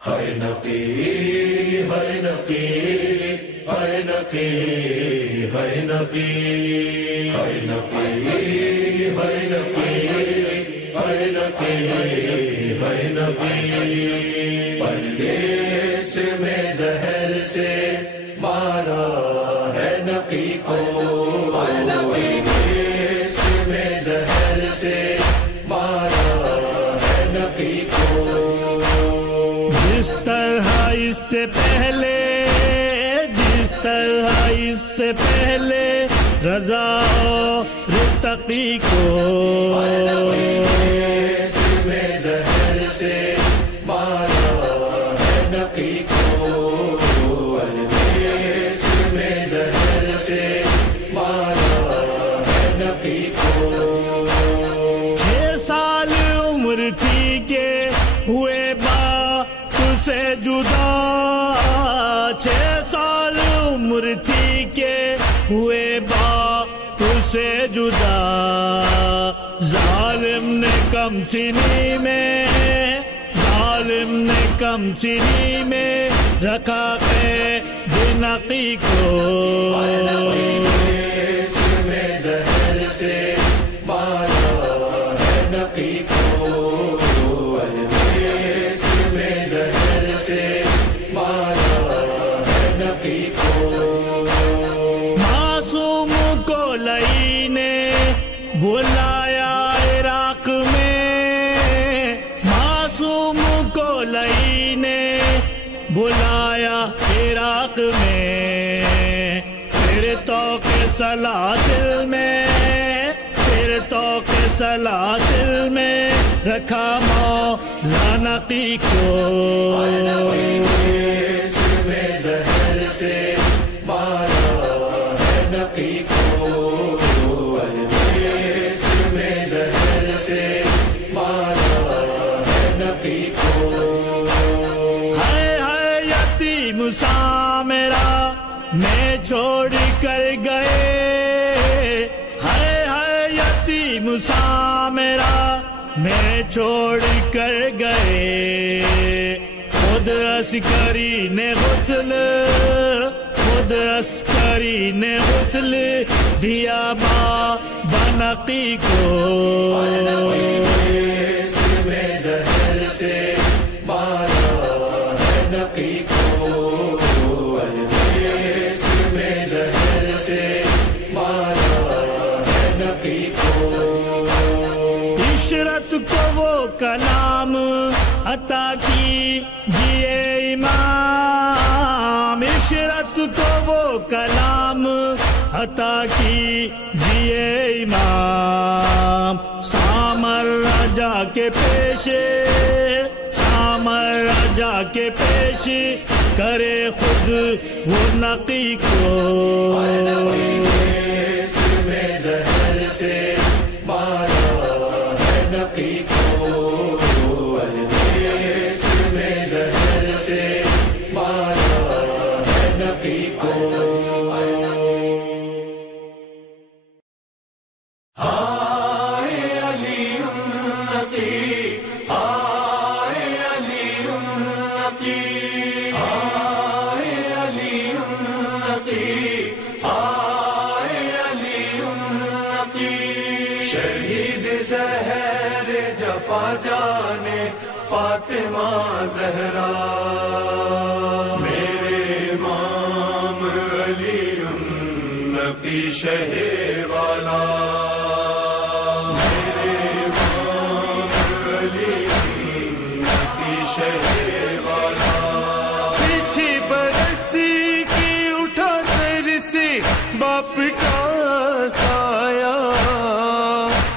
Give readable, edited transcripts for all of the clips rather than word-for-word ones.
ہائے نقی ہائے نقی ہائے نقی ہائے نقی ہائے نقی ہائے نقی ہائے نقی ہائے نقی پردیس میں زہر سے مارا ہے نقی کو پردیس میں زہر سے مارا ہے نقی کو جس طرح اس سے پہلے رضا اور تقی کو پردیس میں زہر سے مارا ہے نقی کو پردیس میں زہر سے مارا ہے نقی کو 6 سال عمر تھی کہ ہوئے باپ سے جدا 6 سال عمر تھی کہ ہوئے باپ سے جدا ظالم نے کم سنی میں رکھا قید نقی کو پردیس میں زہر سے مارا ہے نقی کو پردیس میں زہر سے مارا ہے نقی کو معصوم کو لئی نے بلایا عراق میں معصوم کو لئی نے بلایا عراق میں پھر توق سلاسل میں رکھا مولا نقی کو پردیس میں زہر سے مارا ہے نقی کو پردیس میں زہر سے مارا ہے نقی کو ہے یتیم سامرا میں چھوڑ کر گئے ہے یتیم سامرا میں چھوڑ کر گئے خود عسکری نے غسل دیا بنقی کو پردیس میں زہر سے مارا ہے نقی کو پردیس میں زہر سے مارا ہے نقی کو عشرت کو وہ کلام عطا کیجئے امام عشرت کو وہ کلام عطا کیجئے امام سامر راجا کے پیش کرے خود وہ نقی کو پردیس میں زہر سے مارا ہے نقی کو پردیس میں زہر سے مارا ہے نقی کو ہائے علی النقی ہائے علی النقی ہائے علی النقی ہائے علی النقی شہید زہر جفا جانے فاطمہ زہرا میرے امام علی النقی شہر والا میرے امام علی النقی شہر والا پیچھے برسی کی اٹھا سر سے باپ کا سایہ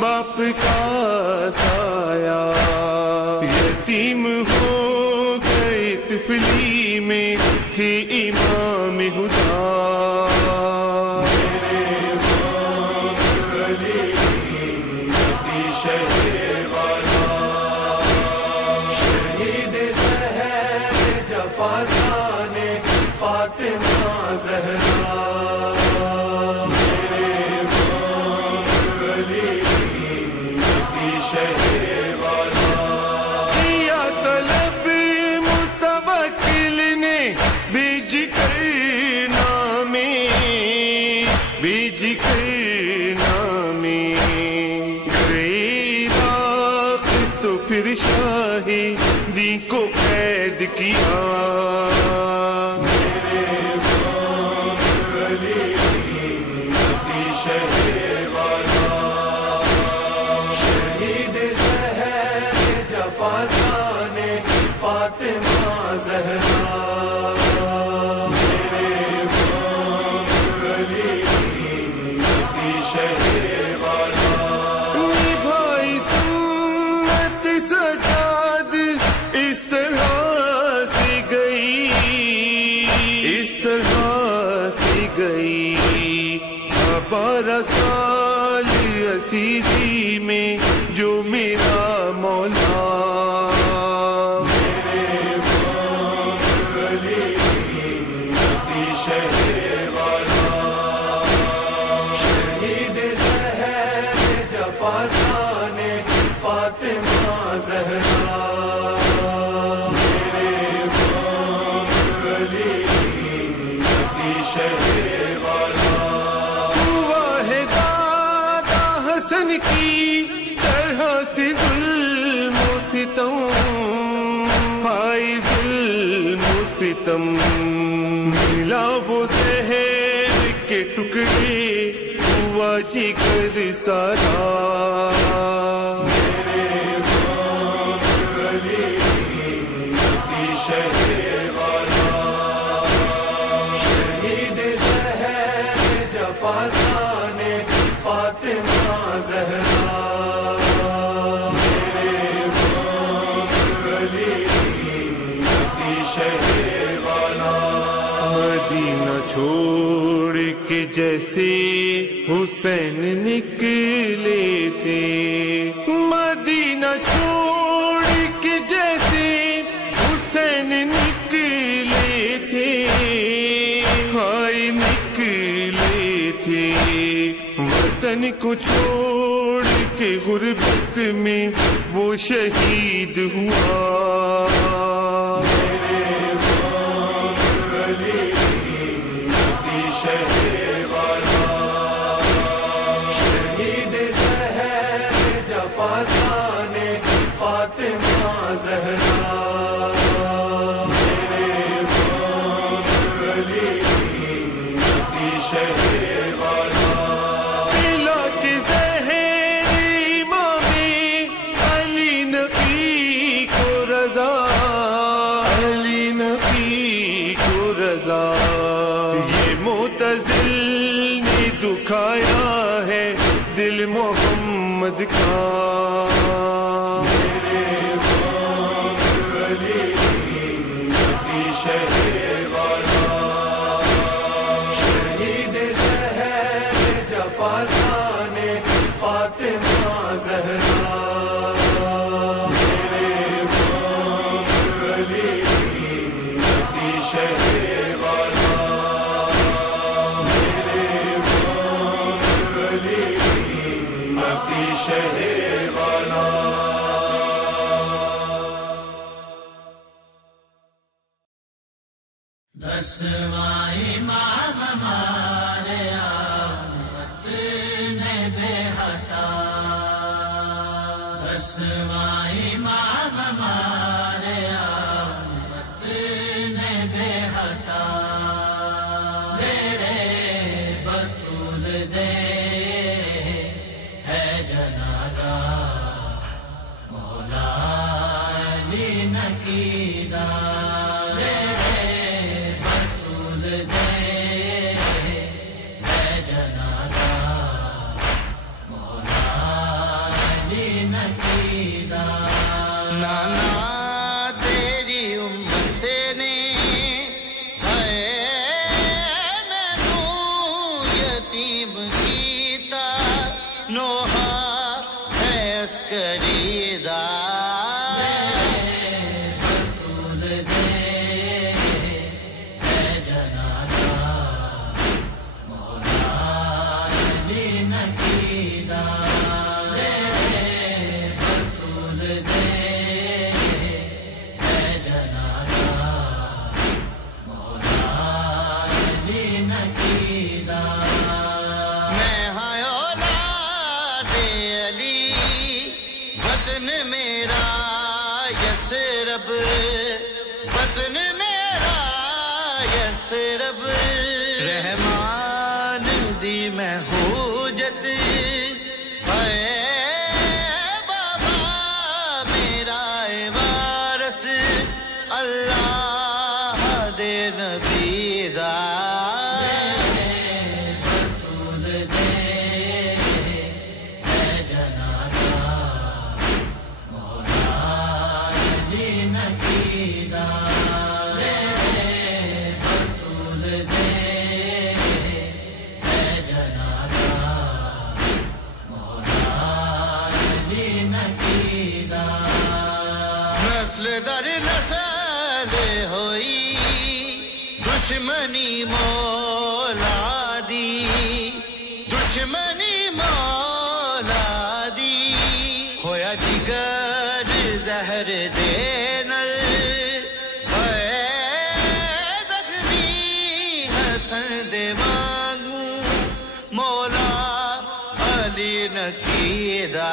باپ کا سایہ یتیم ہو گئے طفلی میں تھے امام ہدا میرے امام علی النقی شہر والا شہید زہر جفا جانے فاطمہ زہرا میرے امام علی النقی شہر والا یا طلب قید کیا. گئی 12 سال اسیری میں جو میرا مولا شہید زہر جفا جانے فاطمہ زہرا کی طرح سے ظلم و ستم آئی ظلم و ستم ملا وہ زہر کے ٹکڑے ہوا جگر سارا شہید زہر جفا جانے فاطمہ زہرا مدینہ چھوڑ کے جیسے حسین نکلے تھے مدینہ چھوڑ کے جیسے حسین نکلے تھے ہائے نکلے تھے وطن کو چھوڑ کے غربت میں وہ شہید ہوا شہید زہر جفا جانے فاطمہ زہرا پلا کے زہر امام علی نبی کو رضا علی نبی کو رضا یہ معتزل نے دکھایا ہے دل محمد کا شہید زہر جفا جانے فاطمہ زہرا دسواں امام ہمارے امت نے بے خطا دسواں امام ہمارے امت نے بے خطا میرے بطول دے ہے جنازہ مولا علی نقیدہ نانا تیری امت نے ہے مینو یتیم کیتا نوحہ ہے عسکری دا بطول دے ہے جنازہ مولا علی نقیدہ وطن میرا یثرب وطن میرا یثرب رحمان دی میں حجت اے بابا میرا وارث اللہ دے نبی دا نسل در نسل ہوئی دشمنی مولا دی دشمنی مولا دی ہویا جگر زہر دینر اے زخمی حسن دے مانگو مولا علی نقیدہ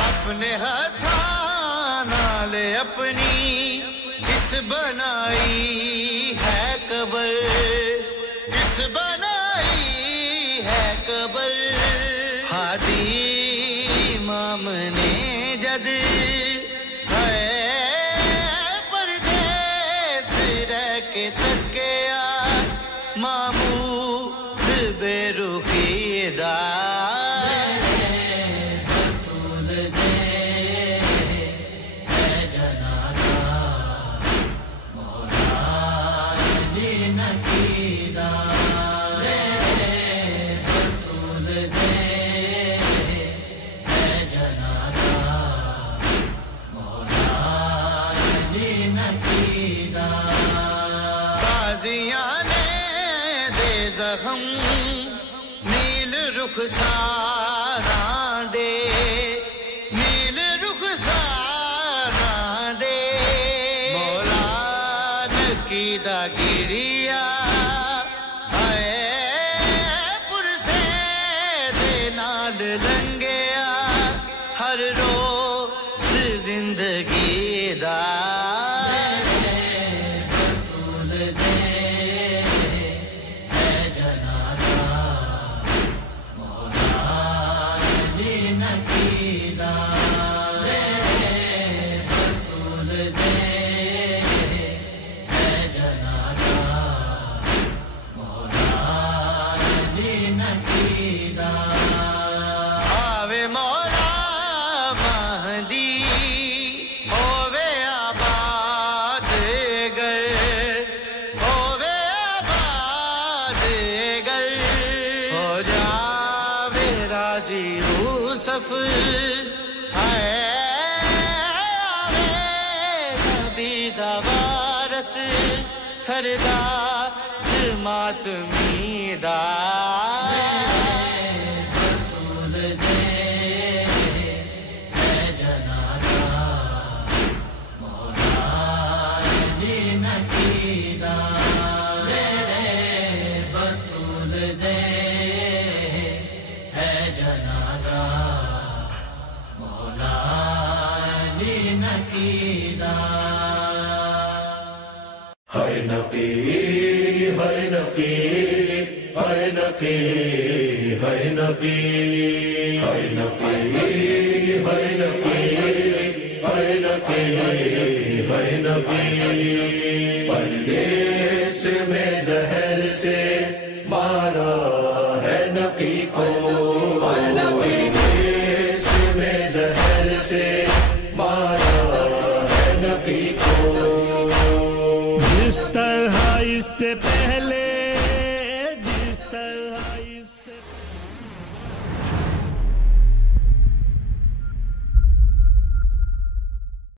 اپنے ہاتھاں نال اپنی کس بنائی ہے قبر کس بنائی ہے قبر ہادی امام نے جد ہے پردیس رہ کے تکیا معمود بے رخی دا زخم نیل رخساراں دے نیل رخساراں دے مولا نقیدہ گریا اے پرسے دے نال لنگیا ہر روز زندگی دا آوے مولا مہدی ہووے آباد گر ہووے آباد گر ہو جاوے راضی یوسف آوے نبی دا وارث سردار ماتمی دا ہائے نقی ہائے نقی ہائے نقی ہائے نقی ہائے نقی ہائے نقی ہائے نقی ہائے نقی پردیس میں زہر سے